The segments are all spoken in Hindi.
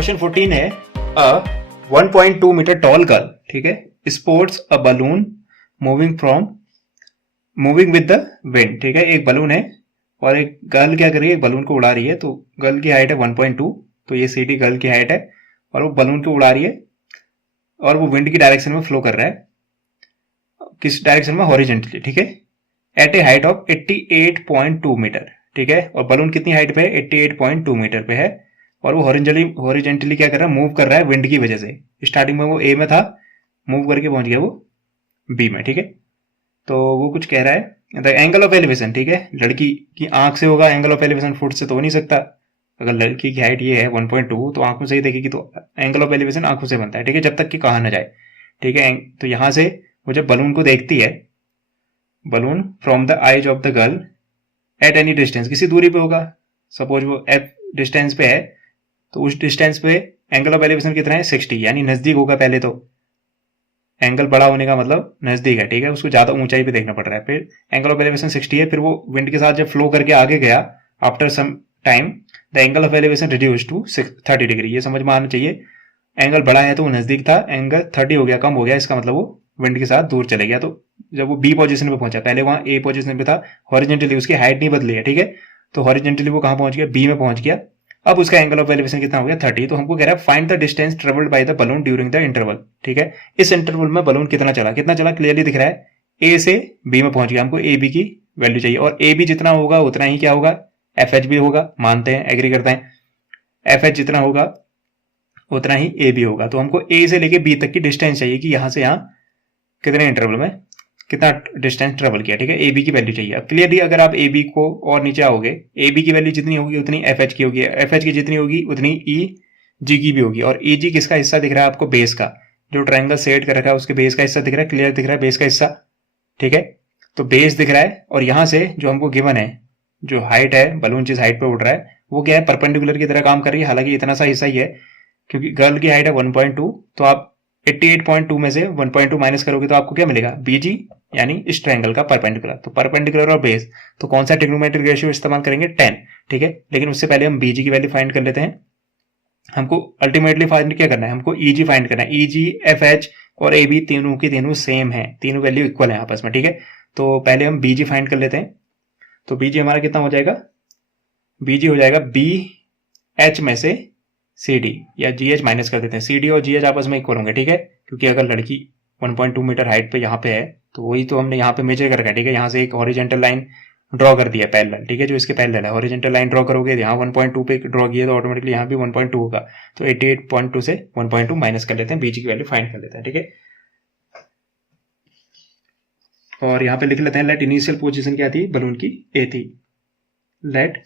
क्वेश्चन 14 है अ 1.2 मीटर टॉल गर्ल, ठीक है, sports a balloon moving with the wind, ठीक है। एक बलून है और एक गर्ल क्या कर रही है, एक बलून को उड़ा रही है। तो गर्ल की हाइट है 1.2, तो ये सी डी गर्ल की हाइट है और वो बलून को उड़ा रही है और वो विंड की डायरेक्शन में फ्लो कर रहा है। किस डायरेक्शन में? हॉरिजेंटली, ठीक है, at a height of 88.2 metre, ठीक है। और बलून कितनी हाइट पे है? 88.2 मीटर पे है और वो हॉरिजेंटली क्या कर रहा है? मूव कर रहा है विंड की वजह से। स्टार्टिंग में वो ए में था, मूव करके पहुंच गया वो बी में, ठीक है। तो वो कुछ कह रहा है द एंगल ऑफ एलिवेशन, ठीक है। लड़की की आंख से होगा एंगल ऑफ एलिवेशन, फुट से तो हो नहीं सकता। अगर लड़की की हाइट ये है 1.2 तो आंखों से ही देखेगी तो एंगल ऑफ एलिवेशन आंखों से बनता है, ठीक है, जब तक कि कहा ना जाए, ठीक है। तो यहां से वो जब बलून को देखती है, balloon from the eyes of the girl at any distance, किसी दूरी पे होगा, सपोज वो एफ डिस्टेंस पे है, तो उस डिस्टेंस पे एंगल ऑफ एलिवेशन कितना है? 60, यानी नजदीक होगा। पहले तो एंगल बड़ा होने का मतलब नजदीक है, ठीक है, उसको ज्यादा ऊंचाई पे देखना पड़ रहा है। फिर एंगल ऑफ एलिवेशन 60 है, फिर वो विंड के साथ जब फ्लो करके आगे गया, after some time the angle of elevation reduce to 30 degree. ये समझ में आना चाहिए, एंगल बड़ा है तो वो नजदीक था, एंगल 30 हो गया, कम हो गया, इसका मतलब वो विंड के साथ दूर चले गया। तो जब वो बी पोजीशन पे पहुंचा, पहले वहां ए पोजीशन पे था, हॉरिजेंटली उसकी हाइट नहीं बदली है, ठीक है, तो हॉरिजेंटली वो कहां पहुंच गया? बी में पहुंच गया। अब उसका एंगल ऑफ एलिवेशन कितना हो गया? 30। तो हमको कह रहा है find the distance travelled by the balloon during the interval, ठीक है। इस इंटरवल में बलून कितना चला, क्लियरली दिख रहा है, ए से बी में पहुंच गया, हमको ए बी की वैल्यू चाहिए। और ए बी जितना होगा उतना ही क्या होगा? एफ एच भी होगा, मानते हैं, एग्री करते हैं, एफ एच जितना होगा उतना ही ए बी होगा। तो हमको ए से लेके बी तक की डिस्टेंस चाहिए कि यहां से यहां कितने इंटरवल में कितना डिस्टेंस ट्रेवल किया, ठीक है, ए बी की वैल्यू चाहिए। अब क्लियरली अगर आप ए बी को और नीचे आओगे, ए बी की वैल्यू जितनी होगी उतनी एफ एच की होगी, एफ एच की जितनी होगी उतनी ई जी की भी होगी। और ई जी किसका हिस्सा दिख रहा है आपको? बेस का, जो ट्रायंगल सेट कर रखा है उसके बेस का हिस्सा दिख रहा है, क्लियर दिख रहा है बेस का हिस्सा, ठीक है। तो बेस दिख रहा है और यहां से जो हमको गिवन है, जो हाइट है, बलून जिस हाइट पे उड़ रहा है वो क्या है? परपेंडिकुलर की तरह काम कर रही है। हालांकि इतना सा हिस्सा ही है, क्योंकि गर्ल की हाइट है 1.2, तो आप 88.2 में से 1.2 माइनस करोगे तो आपको क्या मिलेगा? बीजी, यानी इस ट्रायंगल का परपेंडिकुलर। तो परपेंडिकुलर और बेस, तो कौन सा ट्रिग्नोमेट्रिक रेशियो इस्तेमाल करेंगे? 10, ठीक है। लेकिन उससे पहले हम बीजी की वैल्यू फाइंड कर लेते हैं। हमको अल्टीमेटली फाइंड क्या करना है? हमको ईजी फाइंड करना है। ईजी, एफ एच और ए बी तीनों की तीनों सेम है, तीनों वैल्यू इक्वल है आपस में, ठीक है। तो पहले हम बीजी फाइंड कर लेते हैं। तो बीजी हमारा कितना हो जाएगा? बीजी हो जाएगा बी एच में से सी डी, या जी एच माइनस कर देते हैं। सी डी और जी एच आपस में इक्वल होंगे, ठीक है, क्योंकि अगर लड़की 1.2 मीटर हाइट पे यहाँ पे है तो वही तो हमने यहाँ पे मेजर कर रखा है, ठीक है। यहाँ से एक हॉरिजेंटल लाइन ड्रॉ कर दिया पैरेलल, ठीक है, जो इसके पैरेलल है। हॉरिजेंटल लाइन ड्रॉ करोगे, यहाँ 1.2 पे ड्रॉ किया तो ऑटोमेटिकली यहाँ भी 1.2 होगा। तो 88.2 से 1.2 माइनस कर लेते हैं, बीच की वैल्यू फाइंड कर लेते हैं, ठीक है। और यहाँ पे लिख लेते हैं लेट इनिशियल पोजीशन क्या थी बलून की? ए थी। Let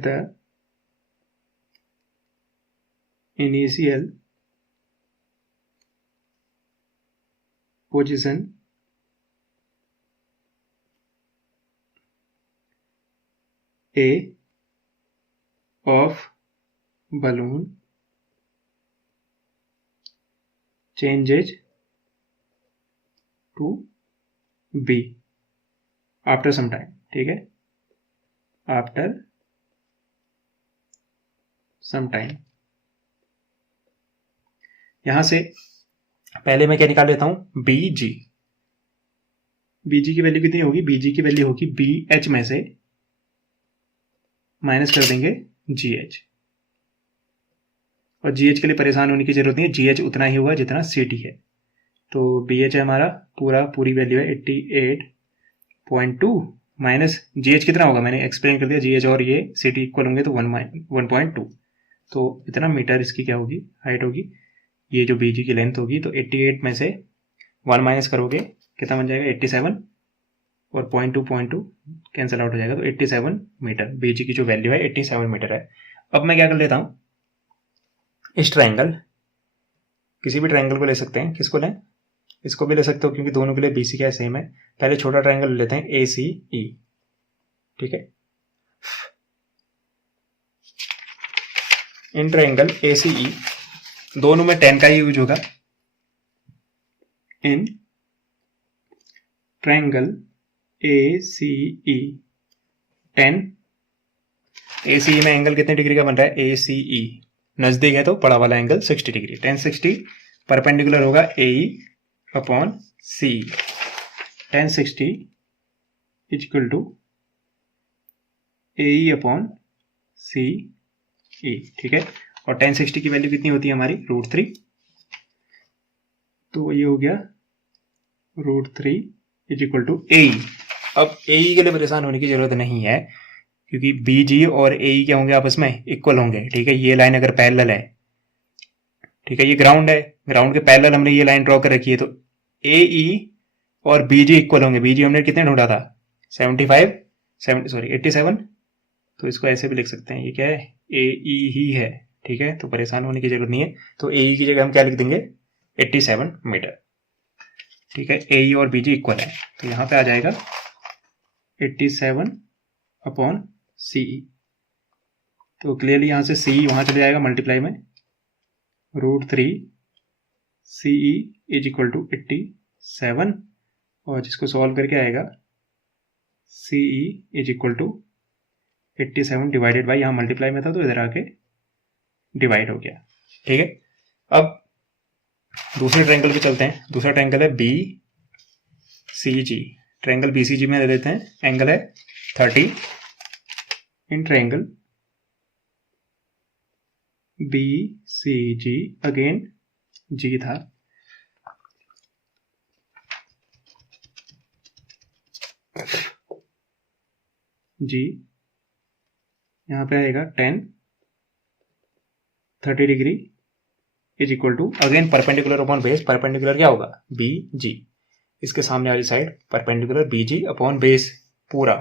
the initial position A of balloon changes to B after some time, ठीक है, after some time। यहां से पहले मैं क्या निकाल लेता हूं? बी जी। बीजी की वैल्यू कितनी होगी? बीजी की वैल्यू होगी बी एच में से माइनस कर देंगे जी एच, और जी एच के लिए परेशान होने की जरूरत नहीं है, जी एच उतना ही होगा जितना सी टी है। तो बी एच है हमारा पूरी वैल्यू है 88.2 माइनस जी एच कितना होगा? मैंने एक्सप्लेन कर दिया, जी एच और ये सी टी इक्वल होंगे तो 1.2, तो इतना मीटर इसकी क्या होगी? हाइट होगी। ये जो बीजी की लेंथ होगी, तो 88 में से 1 माइनस करोगे कितना बन जाएगा? 87, और 0.2 कैंसिल आउट हो जाएगा, तो 87 मीटर बीजी की जो वैल्यू है 87 मीटर है। अब मैं क्या कर लेता हूं, इस ट्रायंगल, किसी भी ट्रायंगल को ले सकते हैं, किसको लें? इसको भी ले सकते हो क्योंकि दोनों के लिए बीसी क्या सेम है। पहले छोटा ट्रायंगल लेते हैं ए सी ई, ठीक है। इन ट्रायंगल ए सी ई दोनों में 10 का ही यूज होगा। In triangle A C E 10 ACE में एंगल कितने डिग्री का बन रहा है? ACE नजदीक है तो बड़ा वाला एंगल 60 डिग्री, tan 60 परपेंडिकुलर होगा AE upon CE। tan 60 is equal to AE upon CE, ठीक है। और tan 60 की वैल्यू कितनी होती है हमारी? √3। तो ये हो गया √3 इज इक्वल टू AE। अब AE के लिए परेशान होने की जरूरत नहीं है, क्योंकि BG और AE क्या होंगे? आपस में इक्वल होंगे, ठीक है। ये लाइन अगर पैरेलल है, ठीक है, ये ग्राउंड है, ग्राउंड के पैरेलल हमने ये लाइन ड्रॉ कर रखी है, तो AE और BG इक्वल होंगे। BG हमने कितने ढूंढा था? 87, तो इसको ऐसे भी लिख सकते हैं, ये क्या है? AE ही है, ठीक है। तो परेशान होने की जरूरत नहीं है, तो AE की जगह हम क्या लिख देंगे? 87 मीटर, ठीक है। AE और BG इक्वल है, तो यहां पे आ जाएगा 87 अपॉन CE। तो क्लियरली यहां से CE वहां चले जाएगा मल्टीप्लाई में, √3 CE इज इक्वल टू 87, और जिसको सॉल्व करके आएगा CE is equal to 87 divided by, यहाँ मल्टीप्लाई में था तो इधर आके डिवाइड हो गया, ठीक है। अब दूसरे ट्रायंगल पे चलते हैं। दूसरा ट्रायंगल है BCG। ट्रायंगल BCG में ले लेते हैं, एंगल है 30। In triangle BCG again G था, G यहाँ पे आएगा tan 30 degree is equal to again perpendicular upon base. Perpendicular क्या होगा? BG। इसके सामने वाली side perpendicular BG upon base पूरा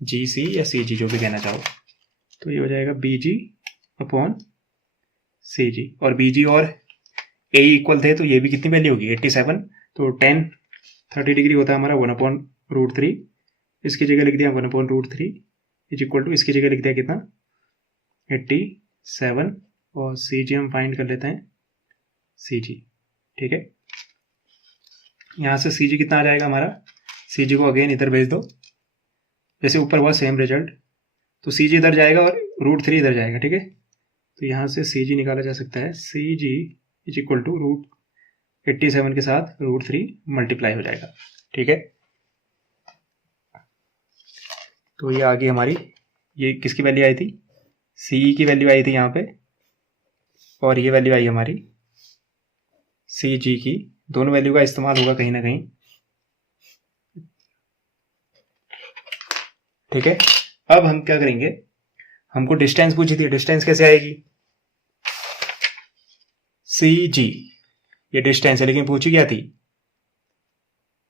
GC या CG जो भी कहना चाहो। तो ये हो जाएगा BG अपॉन CG, और BG और AE इक्वल थे तो ये भी कितनी वैल्यू होगी? 87। तो tan 30 डिग्री होता है हमारा 1/√3। इसकी जगह लिख दिया 1/√3 इज इक्वल टू, इसकी जगह लिख दिया कितना? 87, और CG हम फाइंड कर लेते हैं, CG, ठीक है। यहाँ से CG कितना आ जाएगा हमारा? CG को अगेन इधर भेज दो, जैसे ऊपर हुआ सेम रिजल्ट। तो CG इधर जाएगा और √3 इधर जाएगा, ठीक है। तो यहाँ से CG निकाला जा सकता है, CG इज इक्वल टू 87 के साथ √3 मल्टीप्लाई हो जाएगा, ठीक है। तो ये आगे हमारी, ये किसकी वैल्यू आई थी? CE की वैल्यू आई थी यहाँ पे, और ये वैल्यू आई हमारी CG की। दोनों वैल्यू का इस्तेमाल होगा कहीं ना कहीं, ठीक है। अब हम क्या करेंगे? हमको डिस्टेंस पूछी थी, डिस्टेंस कैसे आएगी? CG ये डिस्टेंस है, लेकिन पूछी क्या थी?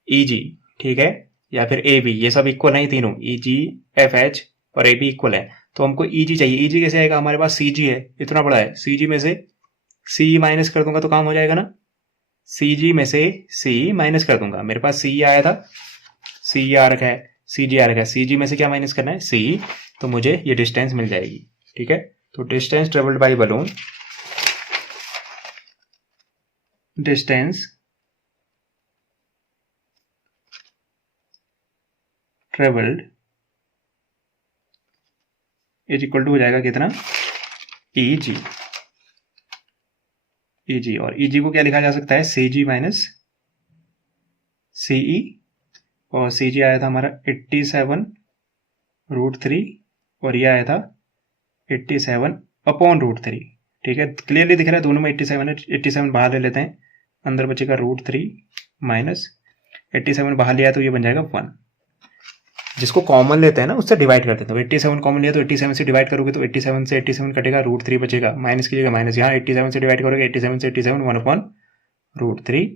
EG, ठीक है, या फिर AB। ये सब इक्वल है तीनों, EG, FH और AB इक्वल है। तो हमको EG चाहिए। EG कैसे आएगा? हमारे पास CG है, इतना बड़ा है। CG में से CE माइनस कर दूंगा तो काम हो जाएगा ना। CG में से CE माइनस कर दूंगा, मेरे पास CE आया था, CE आ रखा है, CG आ रखा है। CG में से क्या माइनस करना है? CE। तो मुझे ये डिस्टेंस मिल जाएगी, ठीक है। तो distance travelled by balloon, distance travelled is equal to हो जाएगा कितना? EG। और EG को क्या लिखा जा सकता है? CG माइनस CE, और CG आया था हमारा 87√3, और ये आया था 87 अपॉन √3, ठीक है। क्लियरली दिख रहा है दोनों में 87 है। 87 बाहर ले लेते हैं, अंदर बचेगा √3 माइनस 87 बाहर लिया तो ये बन जाएगा 1। जिसको कॉमन लेते हैं ना उससे डिवाइड कर देते हैं। 87 कॉमन लिया तो 87 से डिवाइड करोगे तो 87 से 87 कटेगा, √3 बचेगा, माइनस की जगह माइनस। यहाँ 87 से डिवाइड करोगे, 87 से 87 1/√3।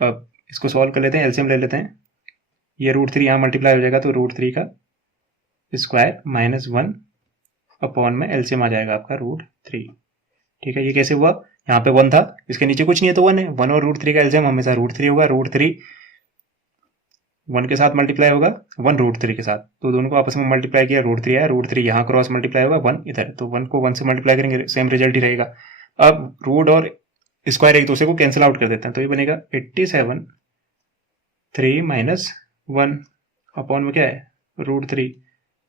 अब इसको सॉल्व कर लेते हैं, एलसीएम ले लेते हैं। ये √3 यहाँ मल्टीप्लाई हो जाएगा तो √3 का स्क्वायर माइनस 1 अपॉन में एलसीएम आ जाएगा आपका √3, ठीक है। ये कैसे हुआ? यहाँ पे 1 था, इसके नीचे कुछ नहीं है तो 1 है। 1 और √3 का एलसीएम हमेशा √3 होगा। √3 1 के साथ मल्टीप्लाई होगा, 1 √3 के साथ, तो दोनों को आपस में मल्टीप्लाई किया, √3 आया। √3 यहाँ क्रॉस मल्टीप्लाई होगा, 1 इधर, तो 1 को 1 से मल्टीप्लाई करेंगे, सेम रिजल्ट ही रहेगा। अब रूट और स्क्वायर एक दूसरे को कैंसिल आउट कर देते हैं, तो ये बनेगा 87 3 माइनस 1 अपॉन में क्या है? √3।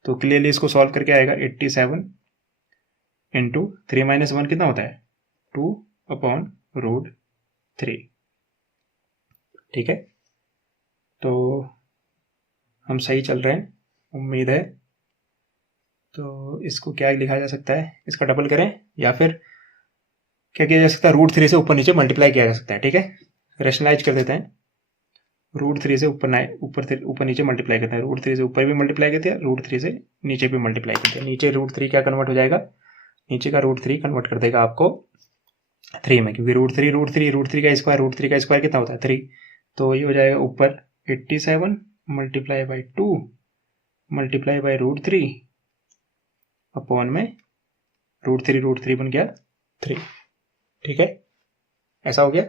तो क्लियरली इसको सॉल्व करके आएगा 87 इंटू 3 माइनस 1 कितना होता है 2/√3। ठीक है, तो हम सही चल रहे हैं उम्मीद है। तो इसको क्या लिखा जा सकता है, इसका डबल करें या फिर क्या किया जा सकता है, √3 से ऊपर नीचे मल्टीप्लाई किया जा सकता है। ठीक है, रेशनलाइज कर देते हैं। √3 से ऊपर नीचे मल्टीप्लाई करते हैं। √3 से ऊपर भी मल्टीप्लाई करते हैं, √3 से नीचे भी मल्टीप्लाई करते हैं। नीचे √3 क्या कन्वर्ट हो जाएगा, नीचे का √3 कन्वर्ट कर देगा आपको 3 में, क्योंकि √3 का स्क्वायर कितना होता है 3। तो ये हो जाएगा ऊपर 87 multiply by 2 multiply by √3 upon में √3 बन गया 3। ठीक है, ऐसा हो गया।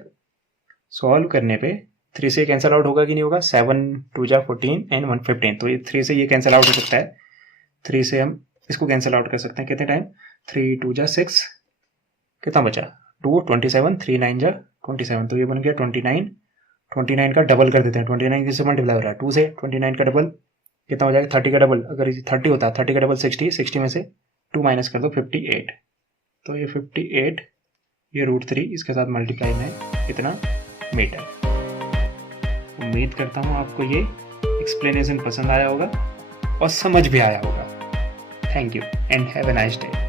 सॉल्व करने पे 3 से कैंसिल आउट होगा कि नहीं होगा, 7 2 जा 14 एंड 1 15, तो ये 3 से ये कैंसिल आउट हो सकता है। 3 से हम इसको कैंसिल आउट कर सकते हैं कितने टाइम, 3 2 जा 6, कितना बचा 2 27, 3 9 जा 27, तो ये बन गया 29। 29 का डबल कर देते हैं, 29 किससे मल्टीप्लाई हो रहा है 2 से, 29 का डबल कितना हो जाएगा 30 का डबल, अगर 30 होता 30 का डबल 60, 60 में से 2 माइनस कर दो 58, तो ये 58 ये √3 इसके साथ मल्टीप्लाई में इतना मीटर। उम्मीद करता हूँ आपको ये एक्सप्लेनेशन पसंद आया होगा और समझ भी आया होगा। Thank you and have a nice day.